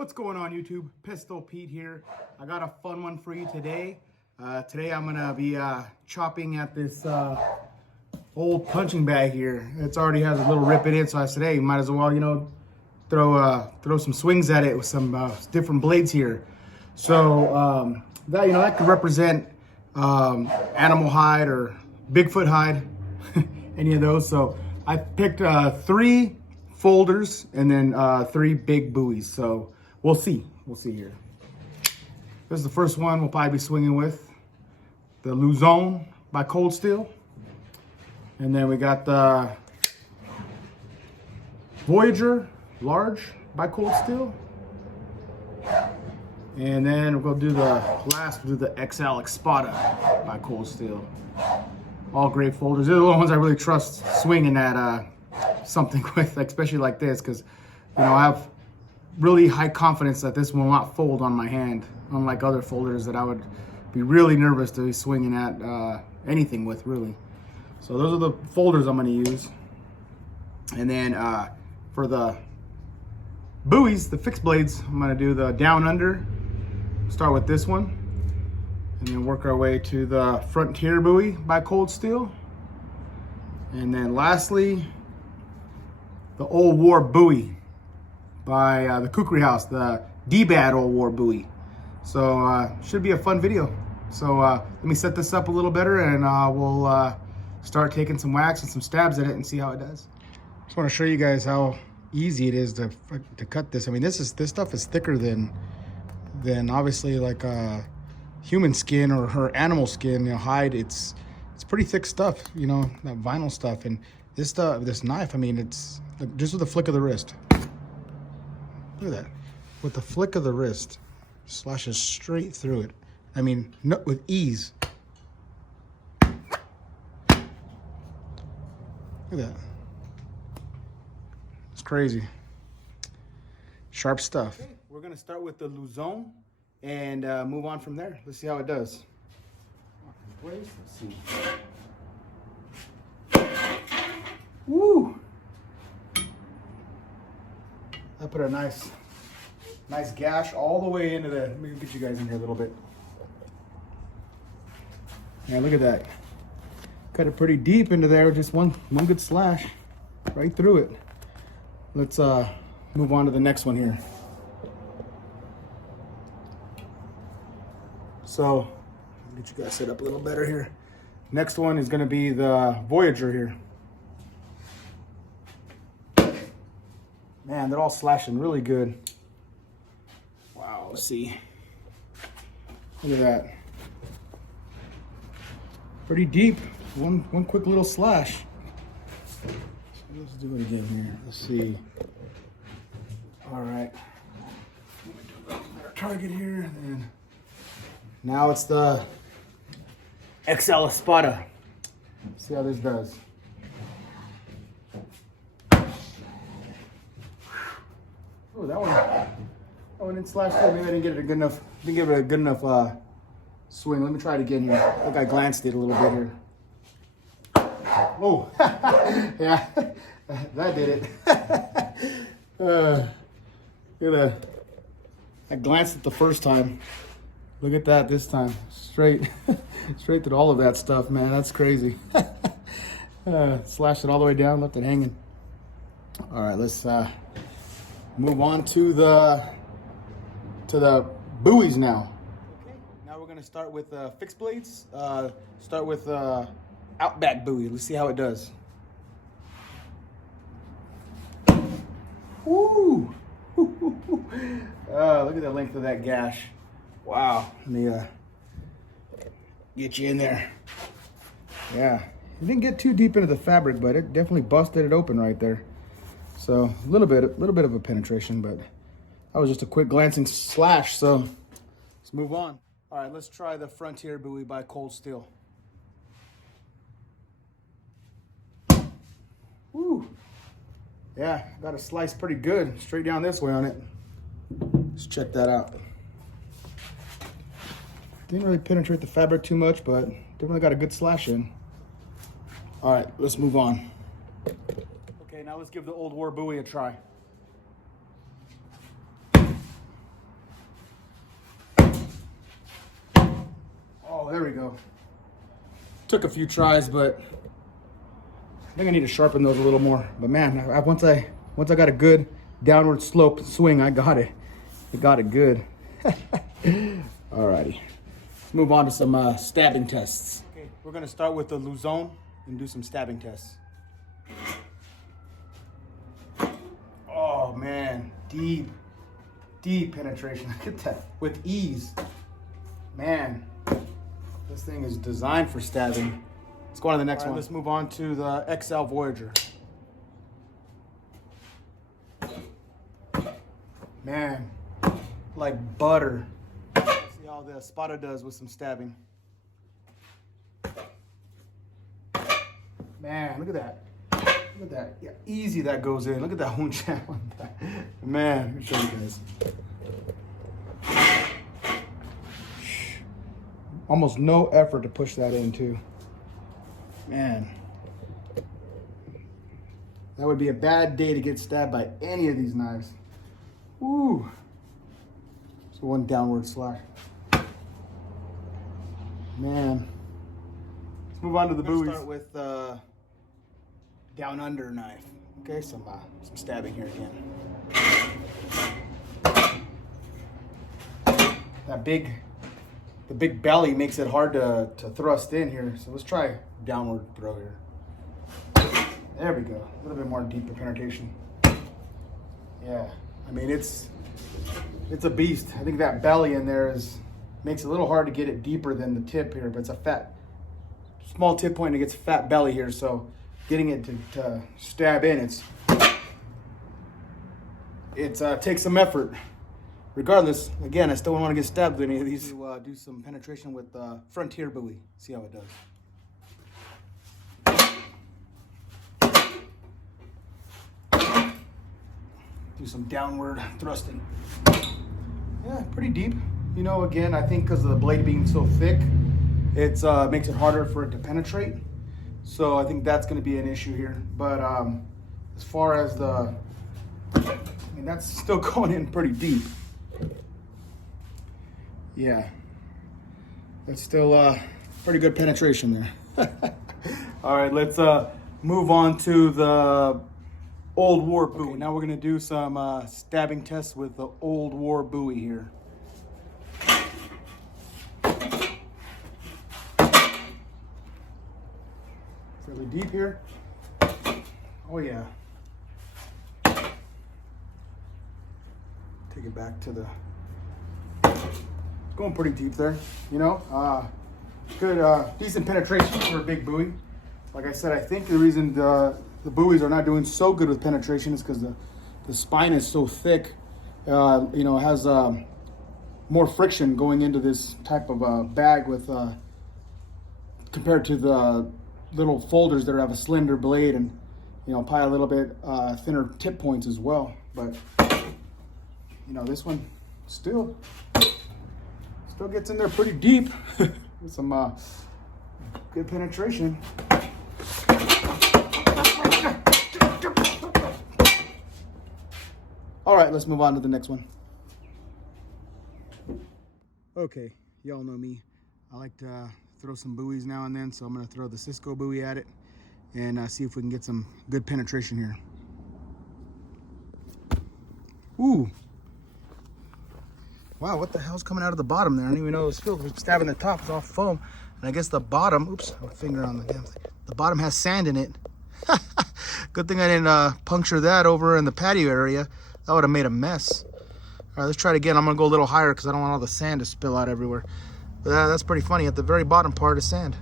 What's going on YouTube? Pistol Pete here. I got a fun one for you today. Today I'm gonna be chopping at this old punching bag here. It already has a little rip in it, so I said, hey, might as well, throw some swings at it with some different blades here. So that could represent animal hide or Bigfoot hide, any of those. So I picked 3 folders and then 3 big buoys. So we'll see here. This is the first one we'll probably be swinging with, the Luzon by Cold Steel. And then we got the Voyager Large by Cold Steel. And then we're gonna do we'll do the XL Espada by Cold Steel. All great folders. They're the ones I really trust swinging at something with, especially like this, because I have really high confidence that this will not fold on my hand, unlike other folders that I would be really nervous to be swinging at anything with, really. So those are the folders I'm going to use. And then for the buoys, the fixed blades, I'm going to do the down under. Start with this one, and then work our way to the Frontier buoy by Cold Steel. And then lastly, the Old War buoy by the Kukri House, the D-Bad Old War buoy. So should be a fun video. So let me set this up a little better, and we'll start taking some wax and some stabs at it and see how it does. Just want to show you guys how easy it is to cut this. I mean, this stuff is thicker than obviously like human skin or her animal skin, hide. It's pretty thick stuff, that vinyl stuff. And this knife, I mean, it's just with the flick of the wrist. Look at that. With the flick of the wrist, slashes straight through it. I mean, with ease. Look at that. It's crazy. Sharp stuff. Okay, we're gonna start with the Luzon and move on from there. Let's see how it does. Let's see. Woo! I put a nice gash all the way into the. Let me get you guys in here a little bit. Yeah, look at that. Cut it pretty deep into there. Just one good slash right through it. Let's move on to the next one here. So, get you guys set up a little better here. Next one is going to be the Voyager here. Man, they're all slashing really good. Wow, let's see. Look at that. Pretty deep. One quick little slash. Let's do it again here. Let's see. All right. Let me do our target here. And now it's the XL Espada. See how this does. Oh, that one didn't slash through. Maybe I didn't get it a good enough. Didn't give it a good enough swing. Let me try it again here. I think I glanced it a little bit here. Oh, yeah, that did it. Look at that. I glanced it the first time. Look at that this time. Straight through all of that stuff, man. That's crazy. Slashed it all the way down, left it hanging. All right, let's move on to the buoys now. Okay, now we're gonna start with fixed blades. Start with Outback buoy. Let's see how it does. Woo! Look at the length of that gash. Wow. Let me get you in there. Yeah, it didn't get too deep into the fabric, but it definitely busted it open right there. So a little bit of a penetration, but that was just a quick glancing slash. So let's move on. All right, let's try the Frontier buoy by Cold Steel. Woo! Yeah, got a slice pretty good straight down this way on it. Let's check that out. Didn't really penetrate the fabric too much, but definitely got a good slash in. All right, let's move on. Okay, now let's give the Old War buoy a try. we go. Took a few tries, but I think I need to sharpen those a little more. But man, once I got a good downward slope swing, I got it. I got it good. Alrighty. Let's move on to some stabbing tests. Okay, we're gonna start with the Luzon and do some stabbing tests. Oh man, deep penetration. Look at that, with ease. Man, this thing is designed for stabbing. Let's go on to the next one. Let's move on to the XL Voyager. Man, like butter. See how the Espada does with some stabbing. Man, look at that. Look at that. Yeah, easy that goes in. Look at that Hun Chan. Man, let me show you guys. Almost no effort to push that in too. Man. That would be a bad day to get stabbed by any of these knives. Woo. So one downward slash. Man. Let's move on to the buoys. Start with down under knife. Okay, some stabbing here again. The big belly makes it hard to thrust in here. So let's try downward throw here. There we go. A little bit more deeper penetration. Yeah, I mean it's a beast. I think that belly in there makes it a little hard to get it deeper than the tip here, but it's a small tip point and it gets fat belly here. So getting it to stab in, it takes some effort. Regardless, again, I still don't want to get stabbed with any of these. Do some penetration with Frontier buoy. See how it does. Do some downward thrusting. Yeah, pretty deep. You know, again, I think because of the blade being so thick, it makes it harder for it to penetrate. So I think that's going to be an issue here. But as far as that's still going in pretty deep. Yeah, that's still pretty good penetration there. All right, let's move on to the Old War buoy. Okay, now we're gonna do some stabbing tests with the Old War buoy here. Fairly deep here. Oh yeah. Take it back to the... Going pretty deep there, you know. Good, decent penetration for a big buoy. Like I said, I think the reason the buoys are not doing so good with penetration is because the spine is so thick. You know, it has more friction going into this type of bag with compared to the little folders that have a slender blade and, you know, probably a little bit thinner tip points as well. But you know, this one still gets in there pretty deep with some good penetration. All right, let's move on to the next one. Okay, y'all know me. I like to throw some buoys now and then, so I'm gonna throw the Cisco buoy at it and see if we can get some good penetration here. Ooh. Wow, what the hell's coming out of the bottom there? I didn't even know it was filled. Stabbing the top, it's all foam. And I guess the bottom, oops, my finger on the damn thing. The bottom has sand in it. Good thing I didn't puncture that over in the patio area. That would have made a mess. All right, let's try it again. I'm gonna go a little higher because I don't want all the sand to spill out everywhere. But that's pretty funny. At the very bottom part is sand.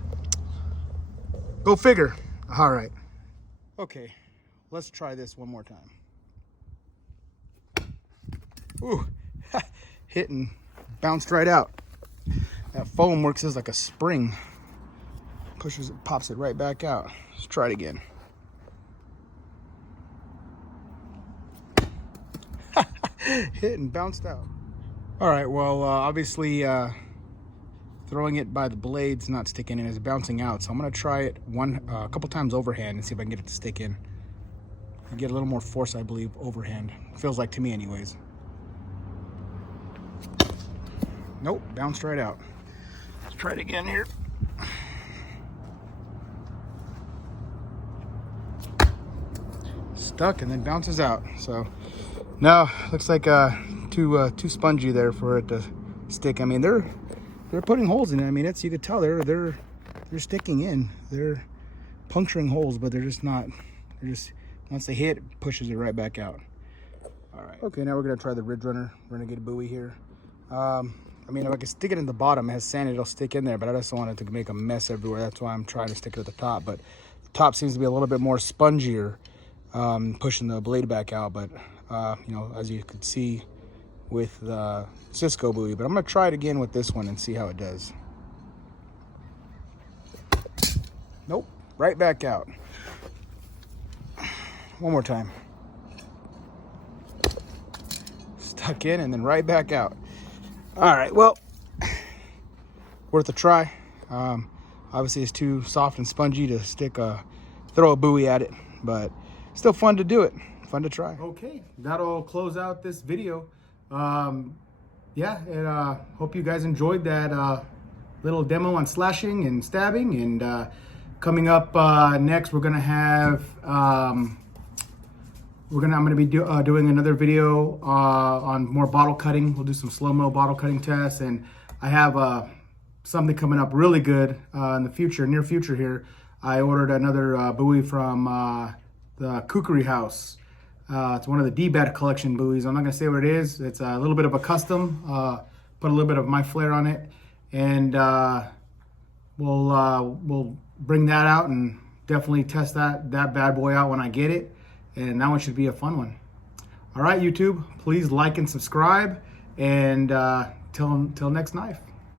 Go figure. All right. Okay, let's try this one more time. Ooh. Hit and bounced right out. That foam works as like a spring. Pushes it, pops it right back out. Let's try it again. Hit and bounced out. All right, well, obviously throwing it by the blades not sticking in is bouncing out. So I'm gonna try it a couple times overhand and see if I can get it to stick in. And get a little more force, I believe, overhand. Feels like to me anyways. Nope, bounced right out. Let's Try it again here. Stuck and then bounces out. So no, looks like too spongy there for it to stick. I mean, they're putting holes in it. I mean, you could tell they're sticking in. They're puncturing holes, but they're just not. They're just, once they hit, it pushes it right back out. All right. Okay, now we're gonna try the Ridge Runner Renegade buoy here. I mean, if I can stick it in the bottom, it has sand, it'll stick in there, but I just don't want it to make a mess everywhere. That's why I'm trying to stick it at the top. But the top seems to be a little bit more spongier, pushing the blade back out. But, you know, as you could see with the Cisco buoy. But I'm going to try it again with this one and see how it does. Nope, right back out. One more time. Stuck in and then right back out. All right, well, worth a try. Obviously it's too soft and spongy to throw a buoy at it, but still fun to do it, fun to try. Okay, that'll close out this video. Yeah, and hope you guys enjoyed that little demo on slashing and stabbing. And coming up next, we're gonna have I'm gonna be doing another video on more bottle cutting. We'll do some slow-mo bottle cutting tests, and I have something coming up really good in the future, near future here. I ordered another buoy from the Kukri House. It's one of the D-Bat collection buoys. I'm not gonna say what it is. It's a little bit of a custom. Put a little bit of my flair on it, and we'll bring that out and definitely test that bad boy out when I get it. And that one should be a fun one. All right, YouTube, please like and subscribe. And till next knife.